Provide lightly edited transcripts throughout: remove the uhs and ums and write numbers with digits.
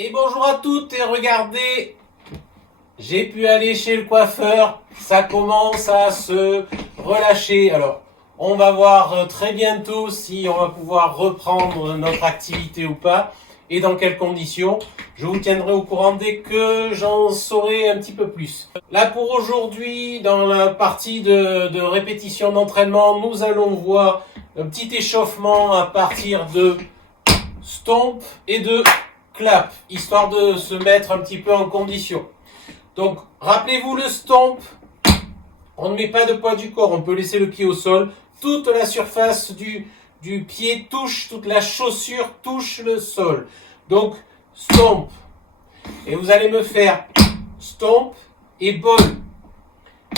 Et bonjour à toutes et regardez, j'ai pu aller chez le coiffeur, ça commence à se relâcher. Alors, on va voir très bientôt si on va pouvoir reprendre notre activité ou pas et dans quelles conditions. Je vous tiendrai au courant dès que j'en saurai un petit peu plus. Là pour aujourd'hui, dans la partie de répétition d'entraînement, nous allons voir un petit échauffement à partir de stomp et de clap, histoire de se mettre un petit peu en condition. Donc, rappelez-vous le stomp, on ne met pas de poids du corps, on peut laisser le pied au sol. Toute la surface du pied touche, toute la chaussure touche le sol. Donc, stomp. Et vous allez me faire stomp et ball.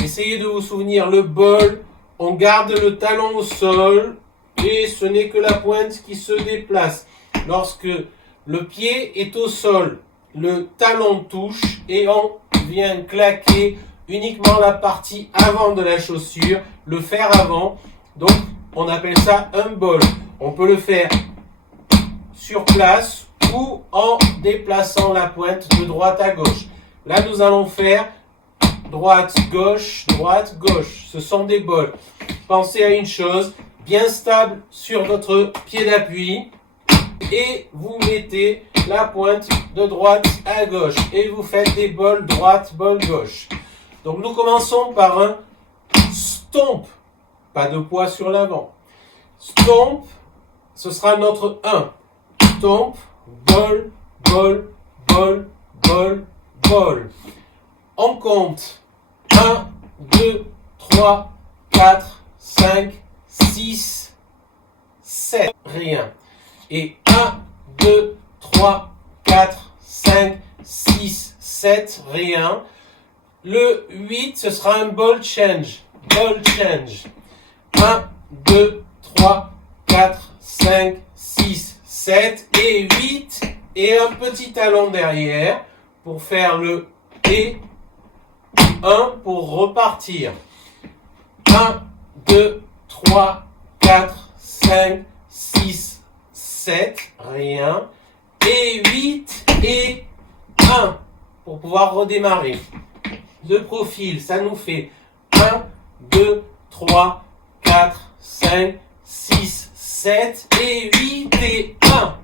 Essayez de vous souvenir, le ball, on garde le talon au sol et ce n'est que la pointe qui se déplace. Lorsque le pied est au sol, le talon touche et on vient claquer uniquement la partie avant de la chaussure, le fer avant. Donc, on appelle ça un ball. On peut le faire sur place ou en déplaçant la pointe de droite à gauche. Là, nous allons faire droite, gauche, gauche. Ce sont des balls. Pensez à une chose, bien stable sur votre pied d'appui et vous mettez la pointe de droite à gauche et vous faites des balls droite, ball gauche. Donc nous commençons par un stomp, pas de poids sur l'avant. Stomp, ce sera notre 1. Stomp, ball, ball, ball, ball, ball. On compte 1, 2, 3, 4, 5, 6, 7, rien. Et 1, 2, 3, 4, 5, 6, 7, rien. Le 8, ce sera un ball change. Ball change. 1, 2, 3, 4, 5, 6, 7 et 8. Et un petit talon derrière pour faire le et 1 pour repartir. 1, 2, 3, 4, 5, 6, 7, rien. Et 8 et 1 pour pouvoir redémarrer. De profil, ça nous fait 1, 2, 3, 4, 5, 6, 7 et 8 et 1.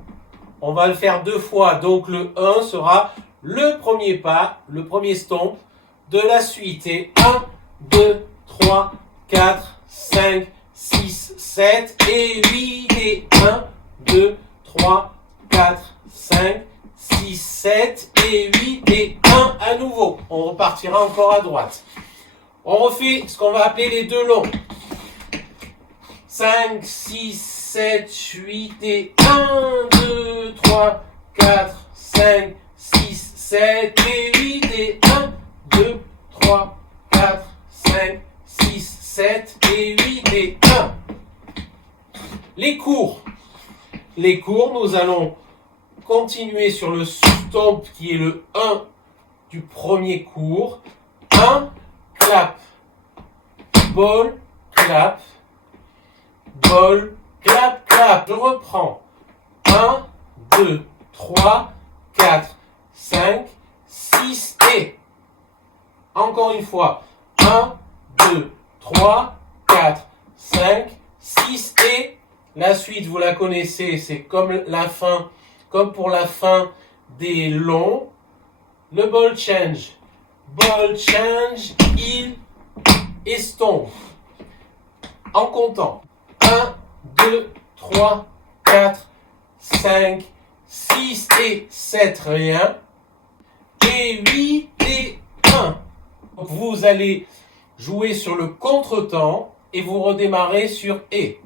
On va le faire deux fois, donc le 1 sera le premier pas, le premier stomp de la suite. Et 1, 2, 3, 4, 5, 6, 7 et 8 et 1, 2, 3, 4, 5, 6, 7 et 8 et 1 à nouveau. On repartira encore à droite. On refait ce qu'on va appeler les deux longs. 5, 6, 7, 8 et 1, 2, 3, 4, 5, 6, 7 et 8 et 1, 2, 3, 4, 5, 6, 7 et 8 et 1. Les cours. Les cours, nous allons continuer sur le stomp qui est le 1 du premier cours. 1, clap, ball, clap, ball, clap, clap. Je reprends. 1, 2, 3, 4, 5, 6 et. Encore une fois. 1, 2, 3, 4, 5, 6 et. La suite, vous la connaissez, c'est comme la fin, comme pour la fin des longs. Le ball change. Ball change, il et stomp. En comptant. 1, 2, 3, 4, 5, 6 et 7, rien. Et 8 et 1. Vous allez jouer sur le contretemps et vous redémarrez sur et.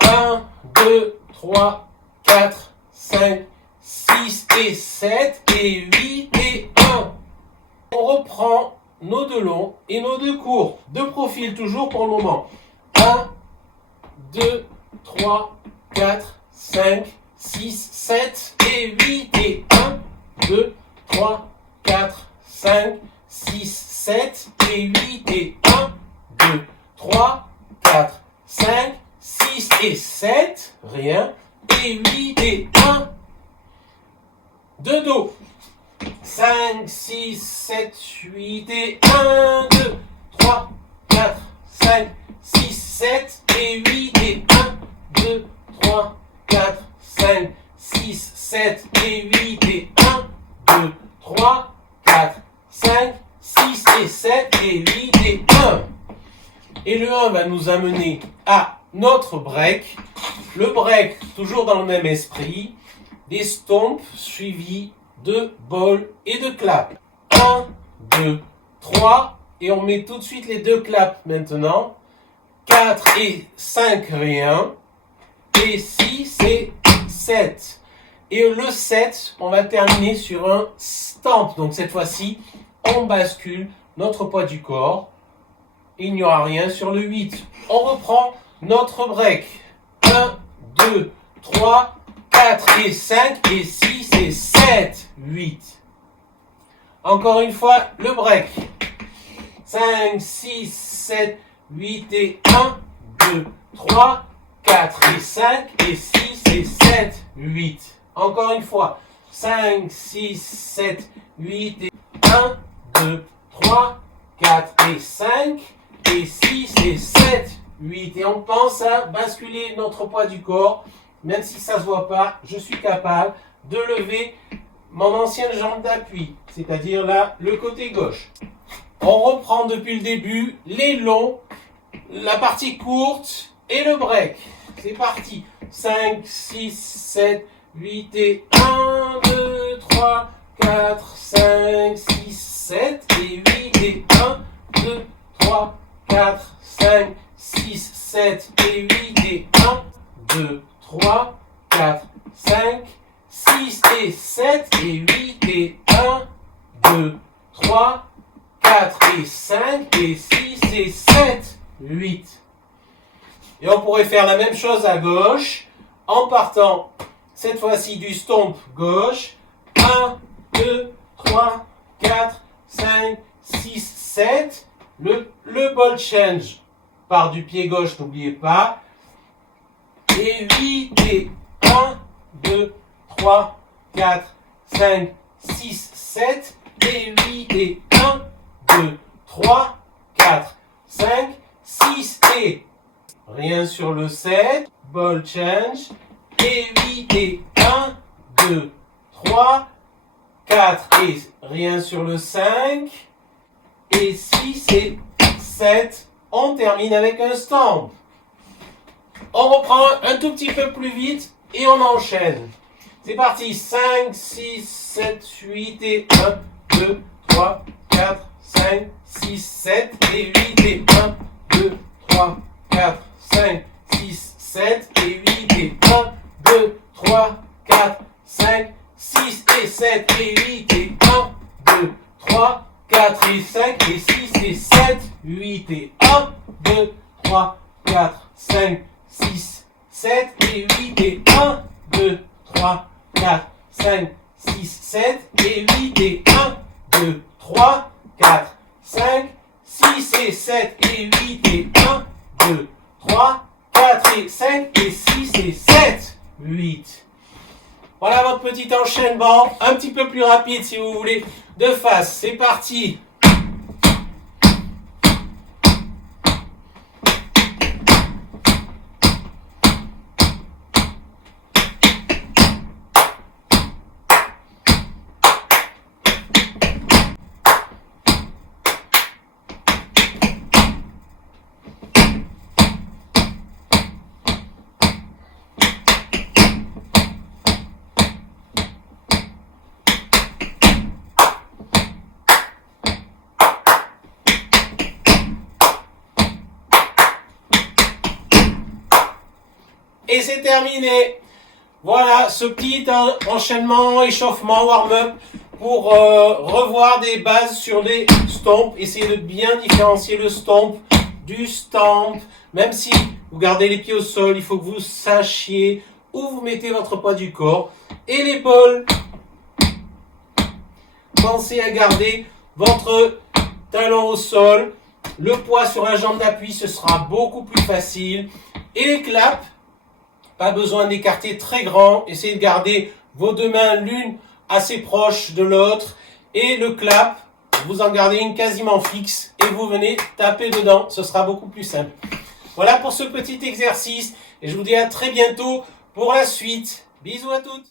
1, 2, 3, 4, 5, 6 et 7 et 8 et 1. On reprend nos deux longs et nos deux courts. De profil toujours pour le moment. 1, 2, 3, 4, 5, 6, 7 et 8 et 1, 2, 3, 4, 5, 6, 7 et 8 et 1, 2, 3, 4, 5, 6 et 7, rien, et 8 et 1. de dos. 5, 6, 7, 8 et 1, 2, 3, 4, 5, 6, 7 et 8 et 1, 2, 3, 4, 5, 6, 7 et 8 et 1, 2, 3, 4, 5, 6 et 7 et 8 et 1. Et le 1 va nous amener à notre break. Le break, toujours dans le même esprit, des stomps suivis de ball et de clap. 1, 2, 3, et on met tout de suite les deux claps maintenant. 4 et 5 rien, et 6 et 7. Et le 7, on va terminer sur un stamp. Donc cette fois-ci, on bascule notre poids du corps. Il n'y aura rien sur le 8. On reprend notre break. 1, 2, 3, 4 et 5 et 6 et 7, 8. Encore une fois, le break. 5, 6, 7, 8 et 1, 2, 3, 4 et 5 et 6 et 7, 8. Encore une fois. 5, 6, 7, 8 et 1, 2, 3, 4 et 5 et 6 et 7, 8. Et on pense à basculer notre poids du corps. Même si ça ne se voit pas, je suis capable de lever mon ancienne jambe d'appui, c'est-à-dire là, le côté gauche. On reprend depuis le début les longs, la partie courte et le break. C'est parti. 5, 6, 7, 8 et 1, 2, 3, 4, 5, 6, 7 et 8 et 1, 2, 3, 4, 5, 6, 7 et 8 et 1, 2, 3, 4, 5, 6 et 7 et 8 et 1, 2, 3, 4 et 5 et 6 et 7, 8. Et on pourrait faire la même chose à gauche en partant cette fois-ci du stomp gauche. 1, 2, 3, 4, 5, 6, 7. Le ball change part du pied gauche, n'oubliez pas. Et 8 et 1, 2, 3, 4, 5, 6, 7. Et 8 et 1, 2, 3, 4, 5, 6 et rien sur le 7. Ball change. Et 8 et 1, 2, 3, 4 et rien sur le 5. Et 6 et 7. On termine avec un stomp. On reprend un tout petit peu plus vite et on enchaîne. C'est parti. 5, 6, 7, 8 et 1, 2, 3, 4, 5, 6, 7 et 8 et 1, 2, 3, 4, 5, 6, 7 et 8 et 1, 2, 3, 4, 5, 6 et 7 et 8 et 1, 2, 3, 4 et 5 et 6 et 7, 8 et 1, 2, 3, 4, 5, 6, 7 et 8 et 1, 2, 3, 4, 5, 6, 7 et 8 et 1, 2, 3, 4, 5, 6 et 7 et 8 et 1, 2, 3, 4 et 5 et 6 et 7, 8. Voilà votre petit enchaînement, un petit peu plus rapide si vous voulez, de face. C'est parti. Et c'est terminé. Voilà ce petit enchaînement, échauffement, warm-up pour revoir des bases sur les stomps. Essayez de bien différencier le stomp du stamp. Même si vous gardez les pieds au sol, il faut que vous sachiez où vous mettez votre poids du corps. Et l'épaule, pensez à garder votre talon au sol. Le poids sur la jambe d'appui, ce sera beaucoup plus facile. Et les claps, pas besoin d'écarter très grand. Essayez de garder vos deux mains l'une assez proche de l'autre. Et le clap, vous en gardez une quasiment fixe et vous venez taper dedans. Ce sera beaucoup plus simple. Voilà pour ce petit exercice et je vous dis à très bientôt pour la suite. Bisous à toutes.